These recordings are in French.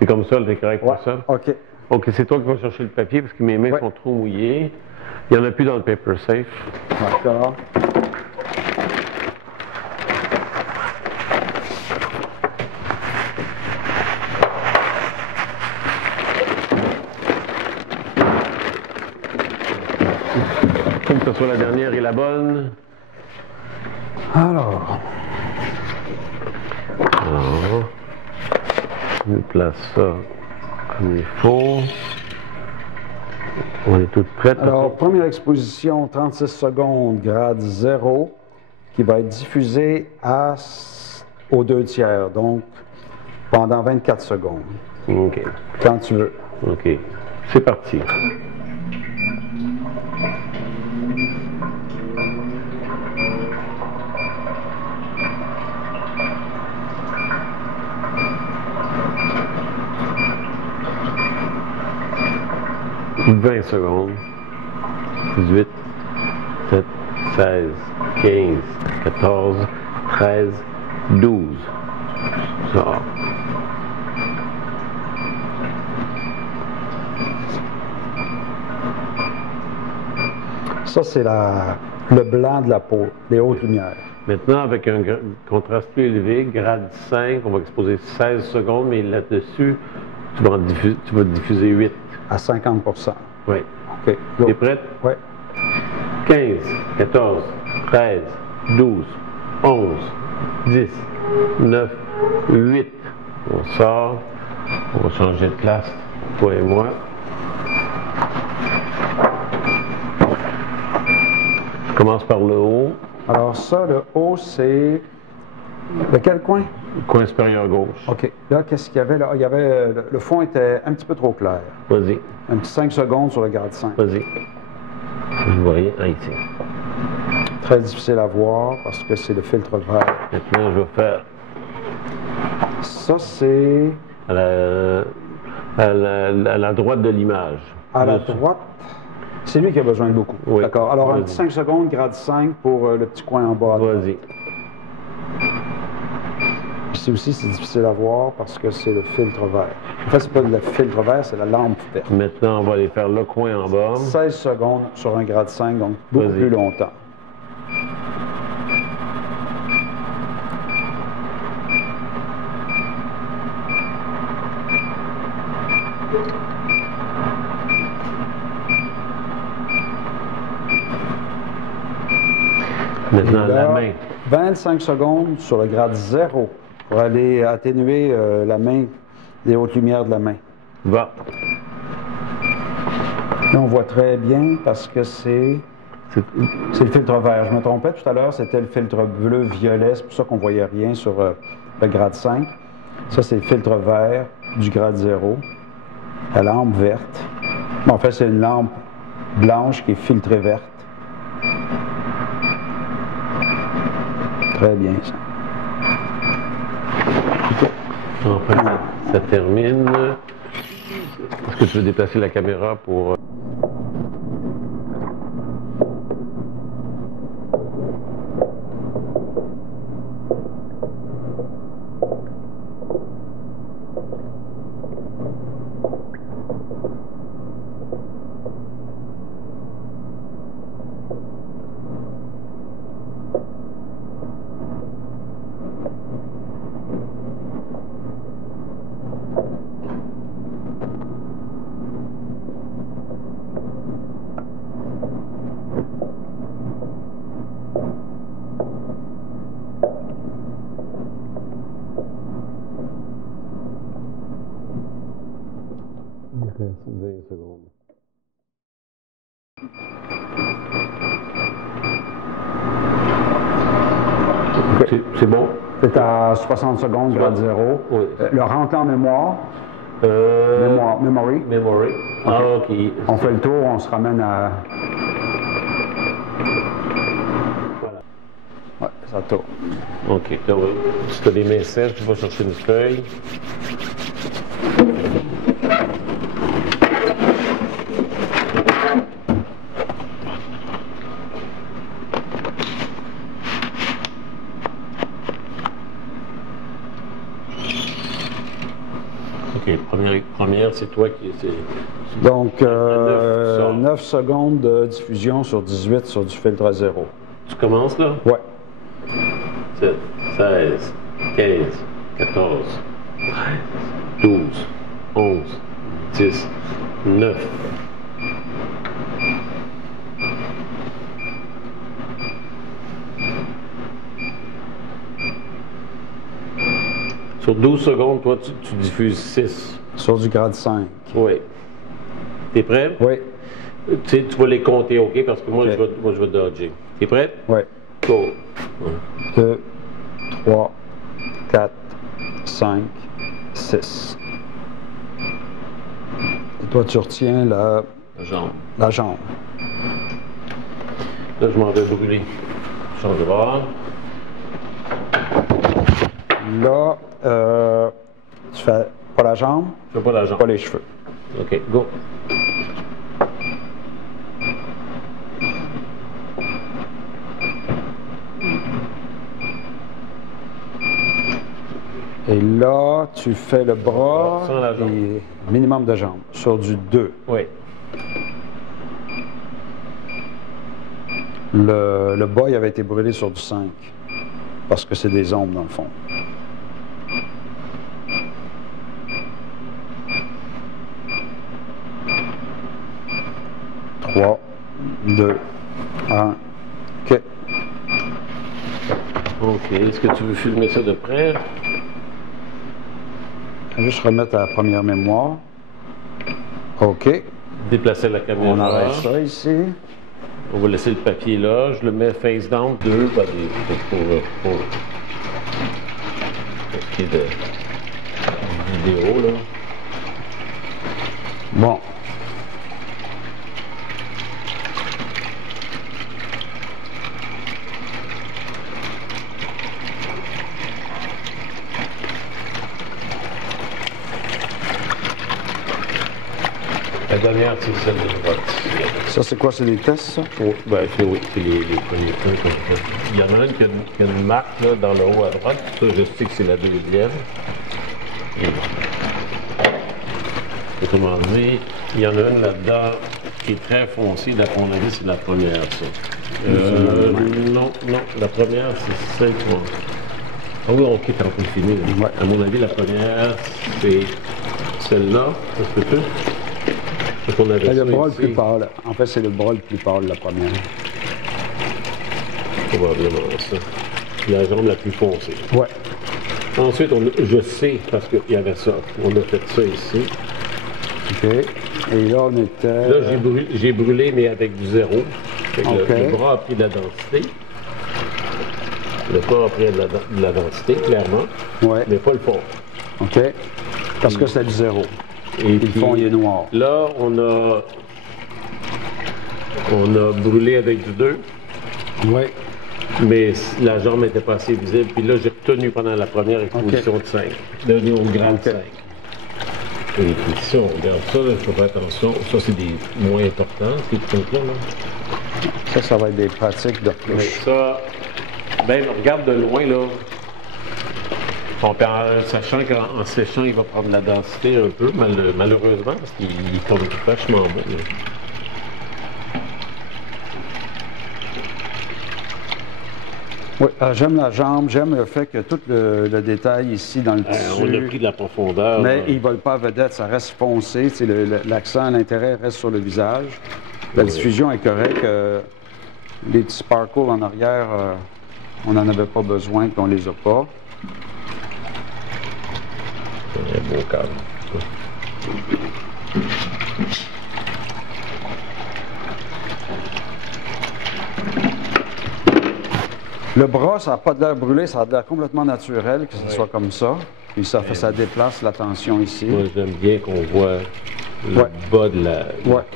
T'es comme ça, t'es correct Ouais. pour ça? OK. OK, c'est toi qui vas chercher le papier parce que mes mains sont trop mouillées. Il n'y en a plus dans le paper safe. D'accord. Faut que ce soit la dernière et la bonne. Alors, Je place ça comme il faut. On est toutes prêtes. alors, première exposition, 36 secondes, grade 0, qui va être diffusée aux 2/3, donc pendant 24 secondes, OK. quand tu veux. OK. C'est parti. « 20 secondes. 18, 7, 16, 15, 14, 13, 12. Ça. Ça, c'est le blanc de la peau, les hautes lumières. Maintenant, avec un contraste plus élevé, grade 5, on va exposer 16 secondes, mais là-dessus, tu vas diffuser 8. À 50 Oui. OK. T'es prête? Oui. 15, 14, 13, 12, 11, 10, 9, 8. On sort. On va changer de place, toi et moi. Je commence par le haut. Alors ça, le haut, c'est... De quel coin? Coin supérieur gauche. OK. Là, qu'est-ce qu'il y avait? Là, il y avait... Le fond était un petit peu trop clair. Vas-y, Un petit 5 secondes sur le grade 5. vas-y. Je vois rien. Ah, ici. Très difficile à voir parce que c'est le filtre vert. Maintenant, je vais faire Ça, c'est... à la droite de l'image. À la droite. C'est lui qui a besoin de beaucoup. Oui. D'accord. Alors, un Vas-y. petit 5 secondes, grade 5 pour le petit coin en bas. Vas-y. Ici aussi, c'est difficile à voir parce que c'est le filtre vert. En fait, c'est pas le filtre vert, c'est la lampe verte. Maintenant, on va aller faire le coin en bas. 16 secondes sur un grade 5, donc beaucoup Vas-y. plus longtemps. Maintenant, Et là, la main. 25 secondes sur le grade 0 pour aller atténuer la main, les hautes lumières de la main. Va. Là, on voit très bien parce que c'est le filtre vert. Je me trompais tout à l'heure, c'était le filtre bleu-violet, c'est pour ça qu'on ne voyait rien sur le grade 5. Ça, c'est le filtre vert du grade 0. La lampe verte. Bon, en fait, c'est une lampe blanche qui est filtrée verte. Très bien, ça. Enfin, ça termine. Est-ce que tu veux déplacer la caméra pour... Il reste 20 secondes. C'est bon? C'est à 60 secondes, grade 0. Oui. Le rentre en mémoire. Memory. Memory. Ah, OK. On fait le tour, on se ramène à... Voilà. Ouais, ça tourne. OK. Là, oui. Si tu as les mains sèches, tu vas chercher une feuille. OK. OK, première c'est toi qui... Donc, 9 9 secondes de diffusion sur 18 sur du filtre à zéro. Tu commences là? Ouais. 7, 16, 15, 14, 13, 12, 11, 10, 9. Sur 12 secondes, toi, tu diffuses 6. Sur du grade 5. Oui. T'es prêt? Oui. Tu vas les compter, OK? Parce que moi, OK. je vais dodger. T'es prêt? Oui. Go. 2, 3, 4, 5, 6. Et toi, tu retiens La jambe. la jambe. Là, je m'en vais brûler. Change de bord. Là, tu fais pas la jambe, Je fais pas la jambe. pas les cheveux. OK, go. Et là, tu fais le bras Sans la jambe. et minimum de jambes sur du 2. Oui. Le bas, il avait été brûlé sur du 5 parce que c'est des ombres dans le fond. Trois, 2, 1, OK. OK. Est-ce que tu veux filmer ça de près? Juste remettre à la première mémoire. OK. Déplacer la caméra. On arrête ça ici. On va laisser le papier là. Je le mets face down 2 pour ce qui est de vidéo, là. Bon. La dernière, c'est celle de droite. Ça, c'est quoi? C'est des tests, ça? Oh, ben, oui, c'est les premiers points qu'on fait. Il y en a une qui a une marque là, dans le haut à droite. Ça, je sais que c'est la deuxième. Autrement dit, il y en a une là-dedans qui est très foncée. D'après mon avis, c'est la première, ça. Non, la première, c'est celle qu'on... Ah oui, OK, t'as encore fini. Ouais. À mon avis, la première, c'est celle-là. Ça se peut-tu? Parce qu'on avait Le ça bras le ici. plus pâle. En fait, c'est le bras le plus pâle, la première. Probablement ça. La jambe la plus foncée. Ouais. Ensuite, je sais, parce qu'il y avait ça. On a fait ça ici. OK. Et là, on était... Là, j'ai brûlé, mais avec du zéro. Fait que OK. le bras a pris de la densité. Le corps a pris de la densité, clairement, Ouais. mais pas le fond. OK. Parce que c'est du zéro. Et Puis le fond, il est noir. Là, on a brûlé avec du 2, Oui. mais la jambe n'était pas assez visible. Puis là, j'ai retenu pendant la première exposition de 5. Devenu au grade OK. 5. Et puis si on regarde ça, il faut faire attention. Ça, c'est des moins importants, ces trucs-là. Là. Ça va être des pratiques de Mais plus. ça, ben, regarde de loin, là. En sachant qu'en séchant, il va prendre de la densité un peu, malheureusement, parce qu'il tombe vachement beau. Là. Oui, j'aime la jambe, j'aime le fait que tout le détail ici dans le tissu, On a pris de la profondeur. mais ils ne volent pas à vedette, ça reste foncé, tu sais, l'accent, l'intérêt reste sur le visage. La diffusion est correcte. Les petits sparkles en arrière, on n'en avait pas besoin, puis on les a pas. C'est un beau câble. Le bras, ça n'a pas de l'air brûlé, ça a de l'air complètement naturel que ce soit comme ça. Puis ça déplace la tension ici. Moi, j'aime bien qu'on voit le bas de la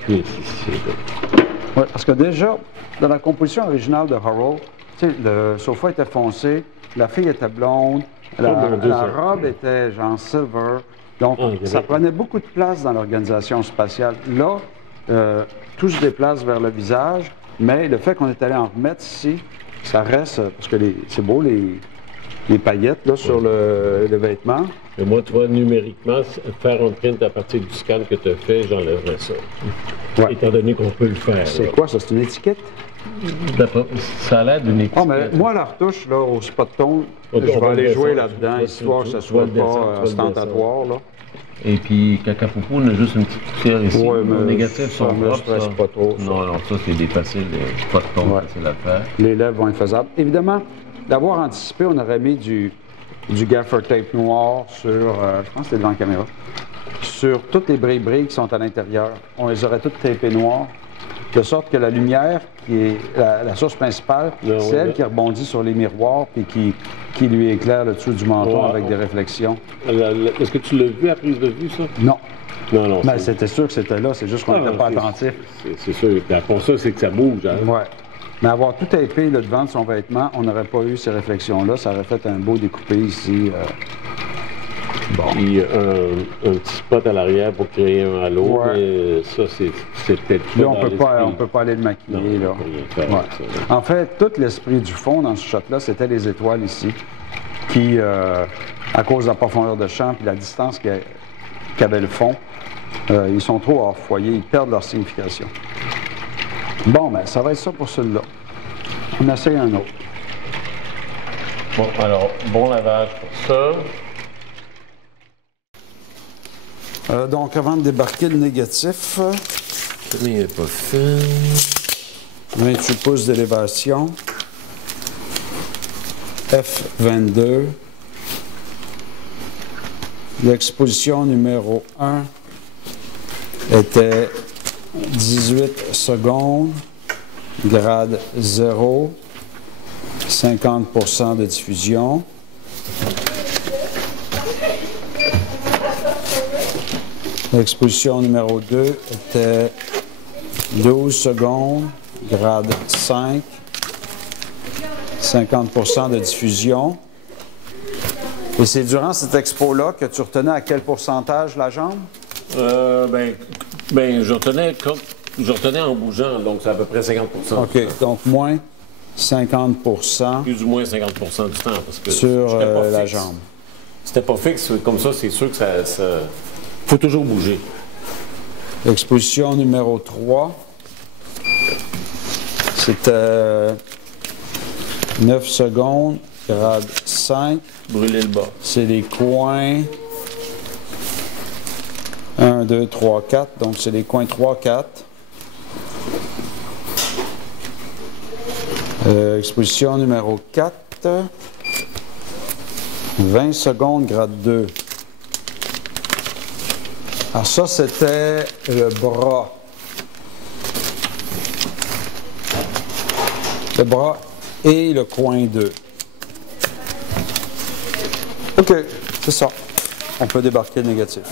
cuisse ici. Oui, parce que déjà, dans la composition originale de Harold, tu sais, le sofa était foncé, la fille était blonde, la robe était genre silver. Donc, ça prenait beaucoup de place dans l'organisation spatiale. Là, tout se déplace vers le visage, mais le fait qu'on est allé en remettre ici, ça reste, parce que c'est beau, les paillettes là, sur le vêtement, Et moi, tu vois, numériquement, faire un print à partir du scan que tu as fait, j'enlèverais ça. Ouais. Étant donné qu'on peut le faire. C'est quoi ça? C'est une étiquette? Ça a l'air d'une étiquette. Ah, mais moi, la retouche, là, au spot tone, On je vais va aller le jouer descendre, là-dedans, histoire que ça soit pas ostentatoire, là. Et puis, Cacapopo, on a juste une petite poussière ici. Ouais, Les mais négatifs ça sont me propres. stresse pas trop, ça. Non, ça, c'est des faciles, pas de ton, Ouais. facile à faire. Les lèvres vont être faisables. Évidemment, d'avoir anticipé, on aurait mis du gaffer tape noir sur, je pense que c'était devant la caméra, sur toutes les bris-bris qui sont à l'intérieur. On les aurait toutes tapées noires, de sorte que la lumière, qui est la source principale, c'est elle qui rebondit sur les miroirs et qui lui éclaire le dessous du menton avec des réflexions. Est-ce que tu l'as vu à prise de vue, ça? Non. Non. Mais c'était sûr que c'était là, c'est juste qu'on n'était pas attentif. C'est sûr. Pour ça, c'est que ça bouge. Hein? Ouais. Mais avoir tout tapé le devant de son vêtement, on n'aurait pas eu ces réflexions-là. Ça aurait fait un beau découpé ici. Bon. Puis un petit spot à l'arrière pour créer un halo. Ouais. Mais ça, c'est peut-être Là, on peut pas aller le maquiller. Non, là. on peut rien faire avec ça, là. En fait, tout l'esprit du fond dans ce shot-là, c'était les étoiles ici, qui, à cause de la profondeur de champ et la distance qu'avait le fond, ils sont trop hors foyer, ils perdent leur signification. Bon, ben, ça va être ça pour celui-là. On essaye un autre. Bon, alors, bon lavage pour ça. Donc, avant de débarquer le négatif, Mais il n'est pas fait. 28 pouces d'élévation, F22, l'exposition numéro 1 était 18 secondes, grade 0, 50% de diffusion. L'exposition numéro 2 était 12 secondes, grade 5, 50% de diffusion. Et c'est durant cette expo-là que tu retenais à quel pourcentage la jambe? Je retenais en bougeant, donc c'est à peu près 50%. OK, donc moins 50% Plus ou moins 50% du temps, parce que sur c'était pas la fixe. jambe. C'était pas fixe, comme ça, c'est sûr que ça faut toujours bouger. Exposition numéro 3, c'était 9 secondes, grade 5. Brûler le bas. C'est les coins 1, 2, 3, 4. Donc, c'est les coins 3, 4. Exposition numéro 4. 20 secondes, grade 2. Alors ça, c'était le bras. Le bras et le coin 2. OK, c'est ça. On peut débarquer le négatif.